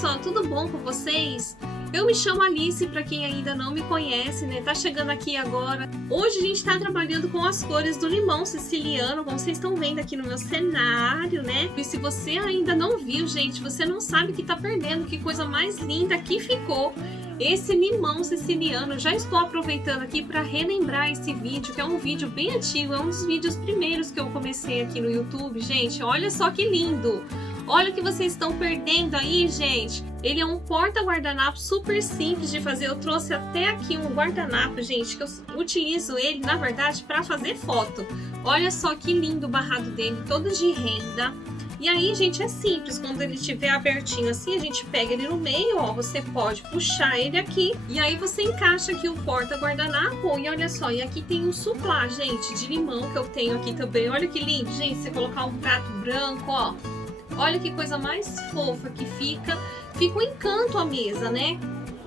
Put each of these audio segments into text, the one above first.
pessoal, tudo bom com vocês? Eu me chamo Alice, para quem ainda não me conhece, né? Tá chegando aqui agora. Hoje a gente tá trabalhando com as cores do limão siciliano, como vocês estão vendo aqui no meu cenário, né? E se você ainda não viu, gente, você não sabe o que tá perdendo, que coisa mais linda que ficou esse limão siciliano. Já estou aproveitando aqui para relembrar esse vídeo, que é um vídeo bem antigo, é um dos vídeos primeiros que eu comecei aqui no YouTube, gente. Olha só que lindo! Olha o que vocês estão perdendo aí, gente. Ele é um porta-guardanapo super simples de fazer. Eu trouxe até aqui um guardanapo, gente, que eu utilizo ele, na verdade, para fazer foto. Olha só que lindo o barrado dele, todo de renda. E aí, gente, é simples. Quando ele estiver abertinho assim, a gente pega ele no meio, ó. Você pode puxar ele aqui. E aí você encaixa aqui o porta-guardanapo. E olha só, e aqui tem um suplá, gente, de limão que eu tenho aqui também. Olha que lindo, gente. Você colocar um prato branco, ó. Olha que coisa mais fofa que fica. Fica um encanto a mesa, né?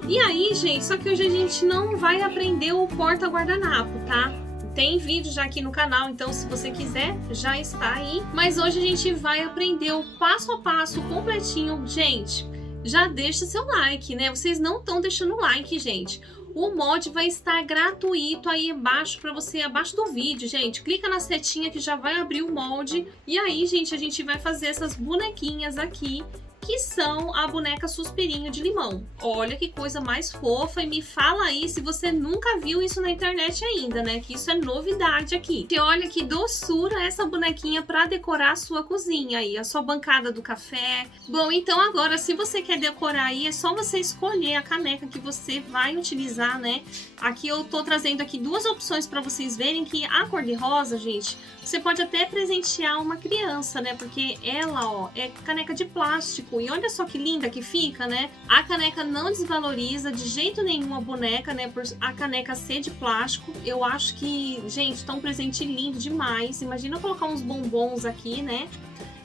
E aí, gente, só que hoje a gente não vai aprender o porta-guardanapo, tá? Tem vídeo já aqui no canal, então se você quiser, já está aí. Mas hoje a gente vai aprender o passo a passo completinho. Gente, já deixa seu like, né? Vocês não estão deixando o like, gente. O molde vai estar gratuito aí embaixo para você, abaixo do vídeo, gente. Clica na setinha que já vai abrir o molde. E aí, gente, a gente vai fazer essas bonequinhas aqui, que são a boneca suspirinho de limão. Olha que coisa mais fofa, e me fala aí se você nunca viu isso na internet ainda, né? Que isso é novidade aqui. E olha que doçura essa bonequinha para decorar a sua cozinha aí, a sua bancada do café. Bom, então agora, se você quer decorar aí, é só você escolher a caneca que você vai utilizar, né? Aqui eu tô trazendo aqui duas opções para vocês verem que a cor de rosa, gente, você pode até presentear uma criança, né? Porque ela, ó, é caneca de plástico. E olha só que linda que fica, né? A caneca não desvaloriza de jeito nenhum a boneca, né? Por a caneca ser de plástico. Eu acho que, gente, tá um presente lindo demais. Imagina colocar uns bombons aqui, né?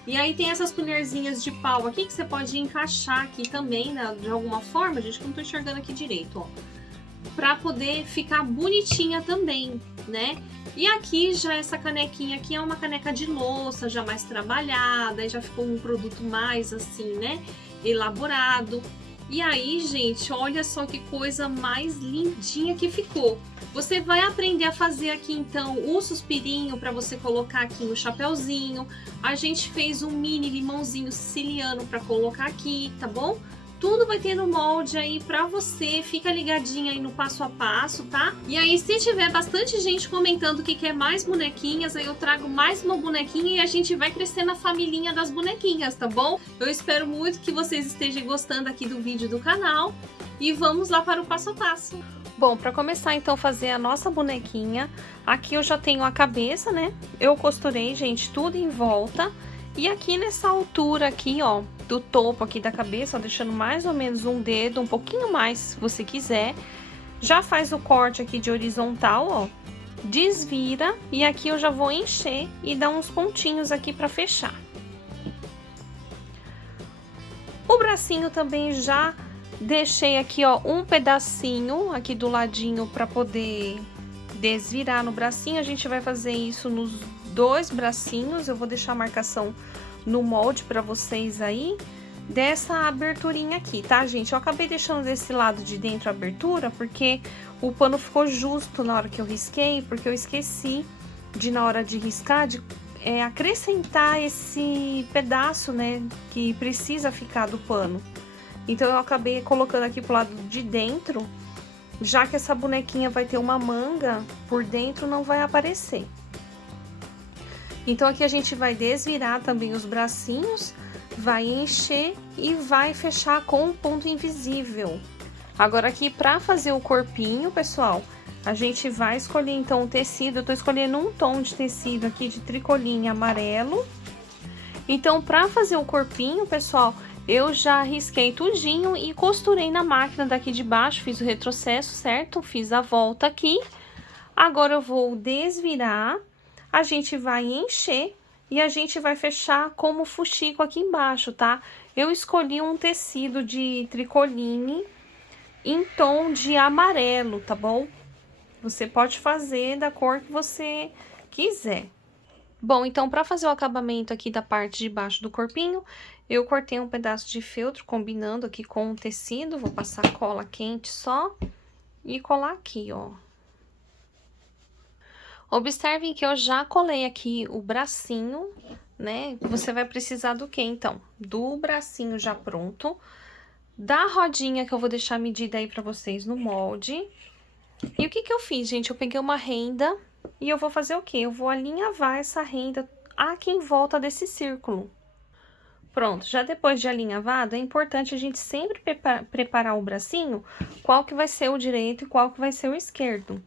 E aí tem essas colherzinhas de pau aqui que você pode encaixar aqui também, né? De alguma forma, gente, que eu não tô enxergando aqui direito, ó. Pra poder ficar bonitinha também, né? E aqui já essa canequinha aqui é uma caneca de louça, já mais trabalhada, já ficou um produto mais assim, né, elaborado. E aí, gente, olha só que coisa mais lindinha que ficou. Você vai aprender a fazer aqui então o suspirinho para você colocar aqui no chapéuzinho. A gente fez um mini limãozinho siciliano para colocar aqui, tá bom? Tudo vai ter no molde aí pra você, fica ligadinha aí no passo a passo, tá? E aí, se tiver bastante gente comentando que quer mais bonequinhas, aí eu trago mais uma bonequinha e a gente vai crescendo a familhinha das bonequinhas, tá bom? Eu espero muito que vocês estejam gostando aqui do vídeo do canal e vamos lá para o passo a passo. Bom, para começar então fazer a nossa bonequinha, aqui eu já tenho a cabeça, né? Eu costurei, gente, tudo em volta. E aqui nessa altura aqui, ó, do topo aqui da cabeça, ó, deixando mais ou menos um dedo, um pouquinho mais se você quiser. Já faz o corte aqui de horizontal, ó, desvira e aqui eu já vou encher e dar uns pontinhos aqui pra fechar. O bracinho também já deixei aqui, ó, um pedacinho aqui do ladinho pra poder desvirar no bracinho. A gente vai fazer isso nos dois bracinhos. Eu vou deixar a marcação no molde para vocês aí dessa aberturinha aqui, tá, gente? Eu acabei deixando desse lado de dentro a abertura porque o pano ficou justo na hora que eu risquei, porque eu esqueci de, na hora de riscar, de acrescentar esse pedaço, né, que precisa ficar do pano. Então eu acabei colocando aqui pro lado de dentro, já que essa bonequinha vai ter uma manga, por dentro não vai aparecer. Então aqui a gente vai desvirar também os bracinhos, vai encher e vai fechar com um ponto invisível. Agora aqui para fazer o corpinho, pessoal, a gente vai escolher então o tecido. Eu tô escolhendo um tom de tecido aqui de tricoline amarelo. Então para fazer o corpinho, pessoal, eu já risquei tudinho e costurei na máquina daqui de baixo, fiz o retrocesso, certo? Fiz a volta aqui. Agora eu vou desvirar. A gente vai encher e a gente vai fechar como fuxico aqui embaixo, tá? Eu escolhi um tecido de tricoline em tom de amarelo, tá bom? Você pode fazer da cor que você quiser. Bom, então, para fazer o acabamento aqui da parte de baixo do corpinho, eu cortei um pedaço de feltro, combinando aqui com o tecido. Vou passar cola quente só e colar aqui, ó. Observem que eu já colei aqui o bracinho, né? Você vai precisar do quê, então? Do bracinho já pronto, da rodinha que eu vou deixar medida aí pra vocês no molde. E o que que eu fiz, gente? Eu peguei uma renda e eu vou fazer o quê? Eu vou alinhavar essa renda aqui em volta desse círculo. Pronto, já depois de alinhavado, é importante a gente sempre preparar o bracinho, qual que vai ser o direito e qual que vai ser o esquerdo,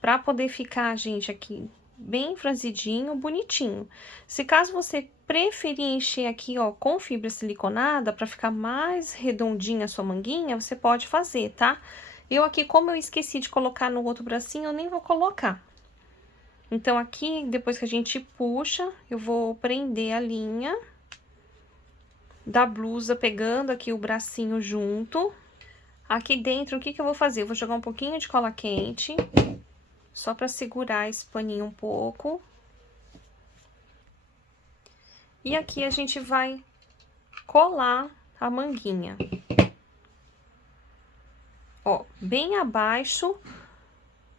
pra poder ficar, gente, aqui bem franzidinho, bonitinho. Se caso você preferir encher aqui, ó, com fibra siliconada, pra ficar mais redondinha a sua manguinha, você pode fazer, tá? Eu aqui, como eu esqueci de colocar no outro bracinho, eu nem vou colocar. Então, aqui, depois que a gente puxa, eu vou prender a linha da blusa, pegando aqui o bracinho junto. Aqui dentro, o que que eu vou fazer? Eu vou jogar um pouquinho de cola quente, só pra segurar esse paninho um pouco. E aqui a gente vai colar a manguinha. Ó, bem abaixo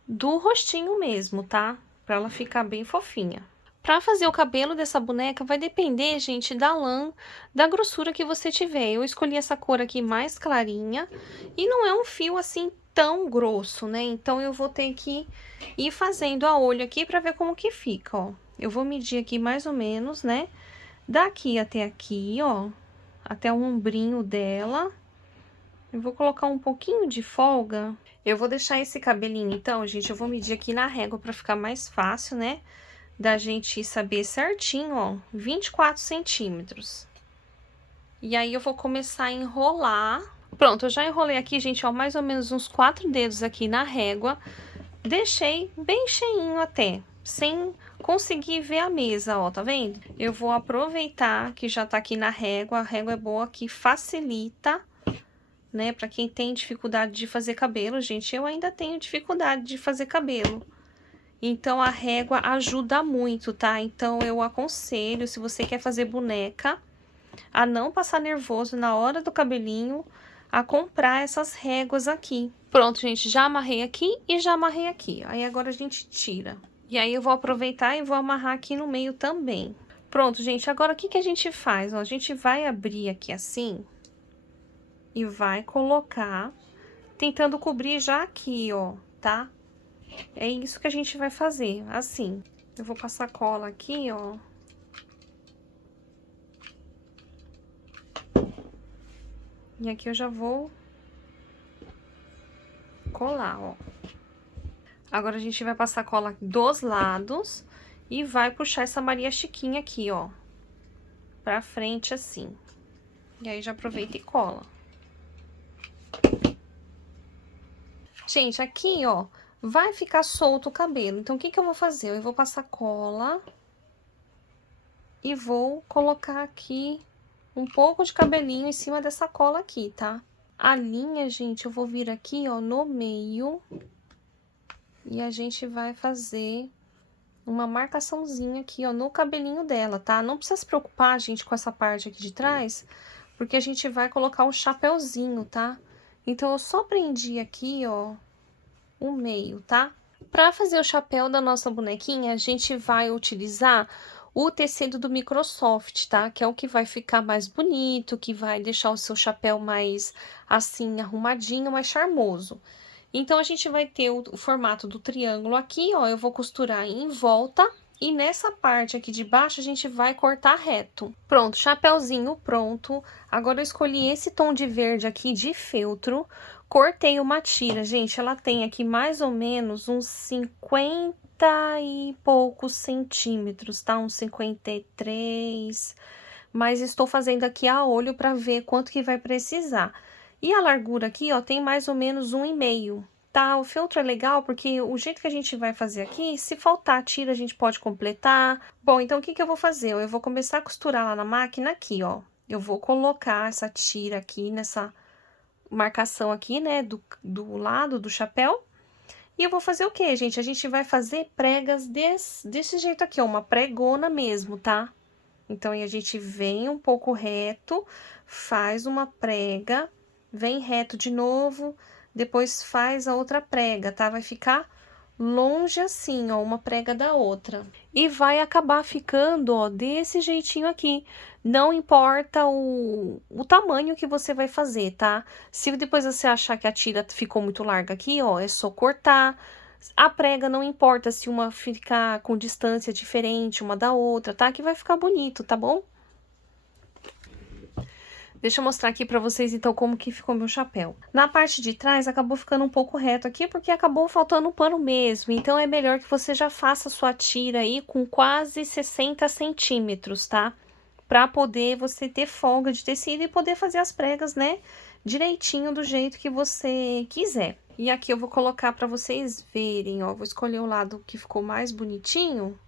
do rostinho mesmo, tá? Pra ela ficar bem fofinha. Pra fazer o cabelo dessa boneca vai depender, gente, da lã, da grossura que você tiver. Eu escolhi essa cor aqui mais clarinha e não é um fio assim tão grosso, né? Então, eu vou ter que ir fazendo a olho aqui pra ver como que fica, ó. Eu vou medir aqui mais ou menos, né? Daqui até aqui, ó, até o ombrinho dela. Eu vou colocar um pouquinho de folga. Eu vou deixar esse cabelinho, então, gente, eu vou medir aqui na régua pra ficar mais fácil, né? Da gente saber certinho, ó, 24 centímetros. E aí, eu vou começar a enrolar. Pronto, eu já enrolei aqui, gente, ó, mais ou menos uns 4 dedos aqui na régua. Deixei bem cheinho até, sem conseguir ver a mesa, ó, tá vendo? Eu vou aproveitar que já tá aqui na régua, a régua é boa que facilita, né, pra quem tem dificuldade de fazer cabelo, gente, eu ainda tenho dificuldade de fazer cabelo. Então, a régua ajuda muito, tá? Então, eu aconselho, se você quer fazer boneca, a não passar nervoso na hora do cabelinho, a comprar essas réguas aqui. Pronto, gente, já amarrei aqui e já amarrei aqui. Aí, agora a gente tira. E aí, eu vou aproveitar e vou amarrar aqui no meio também. Pronto, gente, agora o que que a gente faz? Ó, a gente vai abrir aqui assim e vai colocar, tentando cobrir já aqui, ó, tá? É isso que a gente vai fazer, assim. Eu vou passar cola aqui, ó. E aqui eu já vou colar, ó. Agora, a gente vai passar cola dos lados e vai puxar essa Maria Chiquinha aqui, ó, pra frente, assim. E aí, já aproveita e cola. Gente, aqui, ó, vai ficar solto o cabelo. Então, o que que eu vou fazer? Eu vou passar cola e vou colocar aqui um pouco de cabelinho em cima dessa cola aqui, tá? A linha, gente, eu vou vir aqui, ó, no meio. E a gente vai fazer uma marcaçãozinha aqui, ó, no cabelinho dela, tá? Não precisa se preocupar, gente, com essa parte aqui de trás, porque a gente vai colocar um chapéuzinho, tá? Então, eu só prendi aqui, ó, o meio, tá? Pra fazer o chapéu da nossa bonequinha, a gente vai utilizar o tecido do Microsoft, tá? Que é o que vai ficar mais bonito, que vai deixar o seu chapéu mais, assim, arrumadinho, mais charmoso. Então, a gente vai ter o formato do triângulo aqui, ó, eu vou costurar em volta. E nessa parte aqui de baixo, a gente vai cortar reto. Pronto, chapéuzinho pronto. Agora, eu escolhi esse tom de verde aqui de feltro. Cortei uma tira, gente, ela tem aqui mais ou menos uns 50 e poucos centímetros, tá? Uns 53, mas estou fazendo aqui a olho pra ver quanto que vai precisar. E a largura aqui, ó, tem mais ou menos 1,5, tá? O feltro é legal porque o jeito que a gente vai fazer aqui, se faltar tira, a gente pode completar. Bom, então, o que que eu vou fazer? Eu vou começar a costurar lá na máquina aqui, ó. Eu vou colocar essa tira aqui nessa marcação aqui, né, do lado do chapéu. E eu vou fazer o quê, gente? A gente vai fazer pregas desse jeito aqui, ó, uma pregona mesmo, tá? Então, aí a gente vem um pouco reto, faz uma prega, vem reto de novo, depois faz a outra prega, tá? Vai ficar longe assim, ó, uma prega da outra. E vai acabar ficando, ó, desse jeitinho aqui. Não importa o tamanho que você vai fazer, tá? Se depois você achar que a tira ficou muito larga aqui, ó, é só cortar. A prega não importa se uma ficar com distância diferente uma da outra, tá? Que vai ficar bonito, tá bom? Deixa eu mostrar aqui pra vocês, então, como que ficou meu chapéu. Na parte de trás, acabou ficando um pouco reto aqui, porque acabou faltando um pano mesmo. Então, é melhor que você já faça a sua tira aí com quase 60 centímetros, tá? Pra poder você ter folga de tecido e poder fazer as pregas, né? Direitinho, do jeito que você quiser. E aqui eu vou colocar pra vocês verem, ó. Vou escolher o lado que ficou mais bonitinho.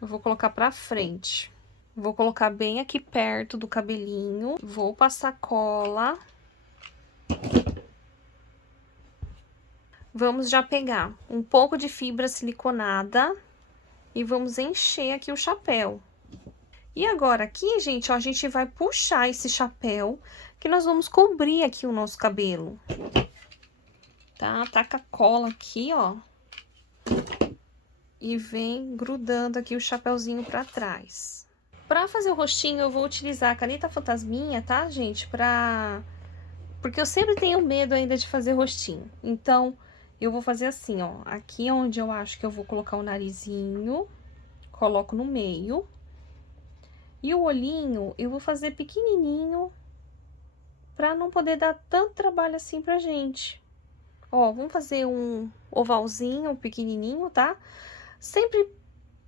Eu vou colocar pra frente. Vou colocar bem aqui perto do cabelinho. Vou passar cola. Vamos já pegar um pouco de fibra siliconada. E vamos encher aqui o chapéu. E agora aqui, gente, ó, a gente vai puxar esse chapéu, que nós vamos cobrir aqui o nosso cabelo. Tá? Taca a cola aqui, ó. E vem grudando aqui o chapéuzinho pra trás. Pra fazer o rostinho, eu vou utilizar a caneta fantasminha, tá, gente? Porque eu sempre tenho medo ainda de fazer rostinho. Então, eu vou fazer assim, ó. Aqui é onde eu acho que eu vou colocar o narizinho. Coloco no meio. E o olhinho, eu vou fazer pequenininho, pra não poder dar tanto trabalho assim pra gente. Ó, vamos fazer um ovalzinho pequenininho, tá? Sempre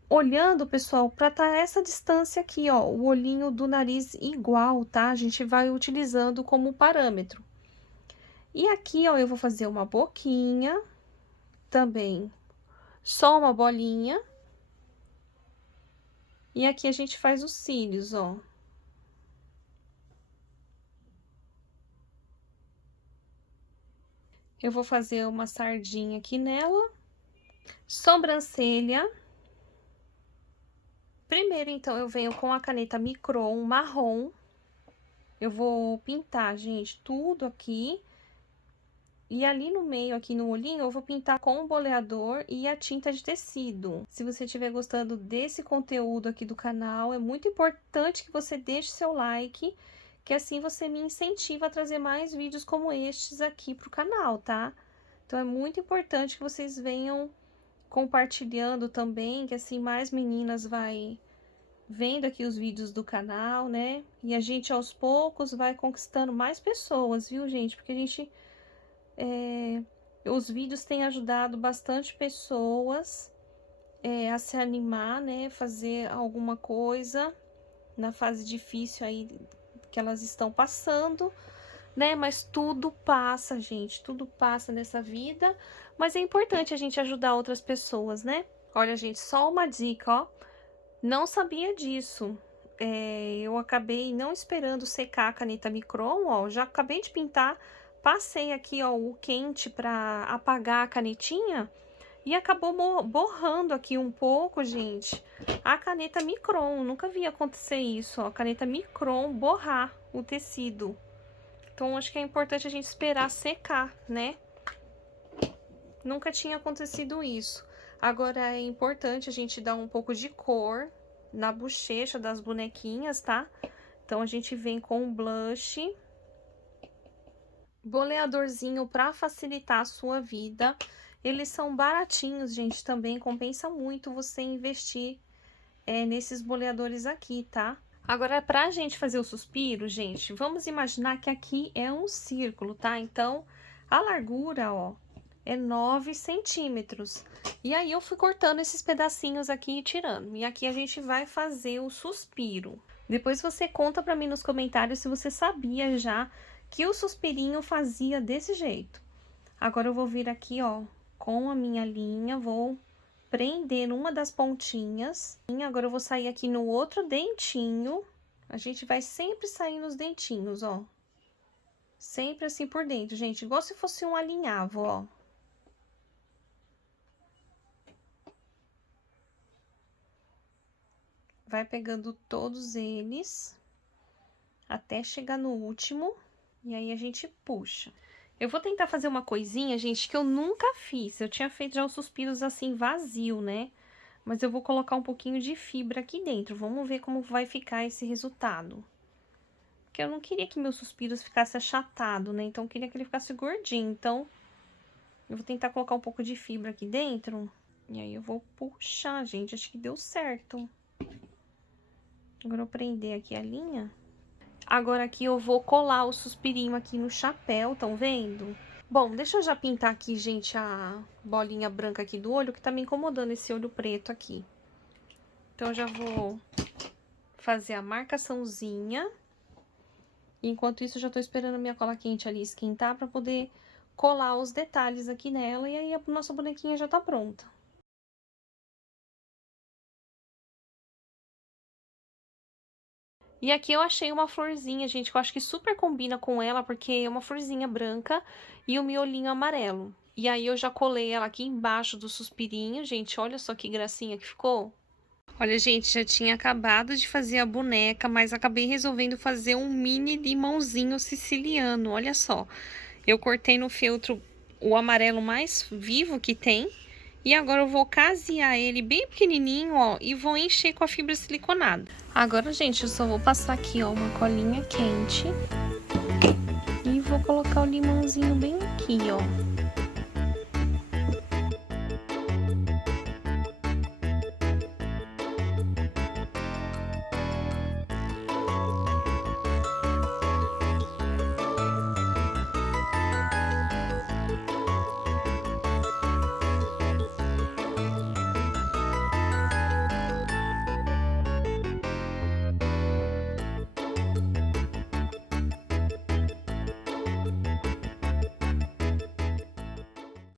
olhando, pessoal, pra tá essa distância aqui, ó, o olhinho do nariz igual, tá? A gente vai utilizando como parâmetro. E aqui, ó, eu vou fazer uma boquinha, também só uma bolinha. E aqui a gente faz os cílios, ó. Eu vou fazer uma sardinha aqui nela. Sobrancelha. Primeiro, então, eu venho com a caneta Micron marrom. Eu vou pintar, gente, tudo aqui. E ali no meio, aqui no olhinho, eu vou pintar com o boleador e a tinta de tecido. Se você estiver gostando desse conteúdo aqui do canal, é muito importante que você deixe seu like, que assim você me incentiva a trazer mais vídeos como estes aqui pro canal, tá? Então, é muito importante que vocês venham compartilhando também, que assim mais meninas vai vendo aqui os vídeos do canal, né? E a gente aos poucos vai conquistando mais pessoas, viu, gente? Porque a gente os vídeos têm ajudado bastante pessoas a se animar, né? Fazer alguma coisa na fase difícil aí que elas estão passando, né? Mas tudo passa, gente, tudo passa nessa vida. Mas é importante a gente ajudar outras pessoas, né? Olha, gente, só uma dica, ó. Não sabia disso. Eu acabei não esperando secar a caneta Micron, ó. Já acabei de pintar. Passei aqui, ó, o quente pra apagar a canetinha. E acabou borrando aqui um pouco, gente, a caneta Micron. Nunca vi acontecer isso, ó. A caneta Micron borrar o tecido. Então, acho que é importante a gente esperar secar, né? Nunca tinha acontecido isso. Agora, é importante a gente dar um pouco de cor na bochecha das bonequinhas, tá? Então, a gente vem com um blush. Boleadorzinho pra facilitar a sua vida. Eles são baratinhos, gente, também compensa muito você investir nesses boleadores aqui, tá? Agora, pra gente fazer o suspiro, gente, vamos imaginar que aqui é um círculo, tá? Então, a largura, ó, é 9 centímetros. E aí, eu fui cortando esses pedacinhos aqui e tirando. E aqui a gente vai fazer o suspiro. Depois você conta pra mim nos comentários se você sabia já que o suspirinho fazia desse jeito. Agora, eu vou vir aqui, ó, com a minha linha, vou prender numa das pontinhas. E agora, eu vou sair aqui no outro dentinho. A gente vai sempre sair nos dentinhos, ó. Sempre assim por dentro, gente, igual se fosse um alinhavo, ó. Vai pegando todos eles até chegar no último e aí a gente puxa. Eu vou tentar fazer uma coisinha, gente, que eu nunca fiz. Eu tinha feito já os suspiros assim vazio, né? Mas eu vou colocar um pouquinho de fibra aqui dentro. Vamos ver como vai ficar esse resultado. Porque eu não queria que meus suspiros ficassem achatados, né? Então, eu queria que ele ficasse gordinho. Então, eu vou tentar colocar um pouco de fibra aqui dentro. E aí, eu vou puxar, gente. Acho que deu certo. Agora, eu vou prender aqui a linha. Agora, aqui, eu vou colar o suspirinho aqui no chapéu, estão vendo? Bom, deixa eu já pintar aqui, gente, a bolinha branca aqui do olho, que tá me incomodando esse olho preto aqui. Então, eu já vou fazer a marcaçãozinha. Enquanto isso, eu já tô esperando a minha cola quente ali esquentar pra poder colar os detalhes aqui nela. E aí, a nossa bonequinha já tá pronta. E aqui eu achei uma florzinha, gente, que eu acho que super combina com ela, porque é uma florzinha branca e o miolinho amarelo. E aí, eu já colei ela aqui embaixo do suspirinho, gente, olha só que gracinha que ficou. Olha, gente, já tinha acabado de fazer a boneca, mas acabei resolvendo fazer um mini limãozinho siciliano, olha só. Eu cortei no feltro o amarelo mais vivo que tem. E agora eu vou casear ele bem pequenininho, ó, e vou encher com a fibra siliconada. Agora, gente, eu só vou passar aqui, ó, uma colinha quente. E vou colocar o limãozinho bem aqui, ó.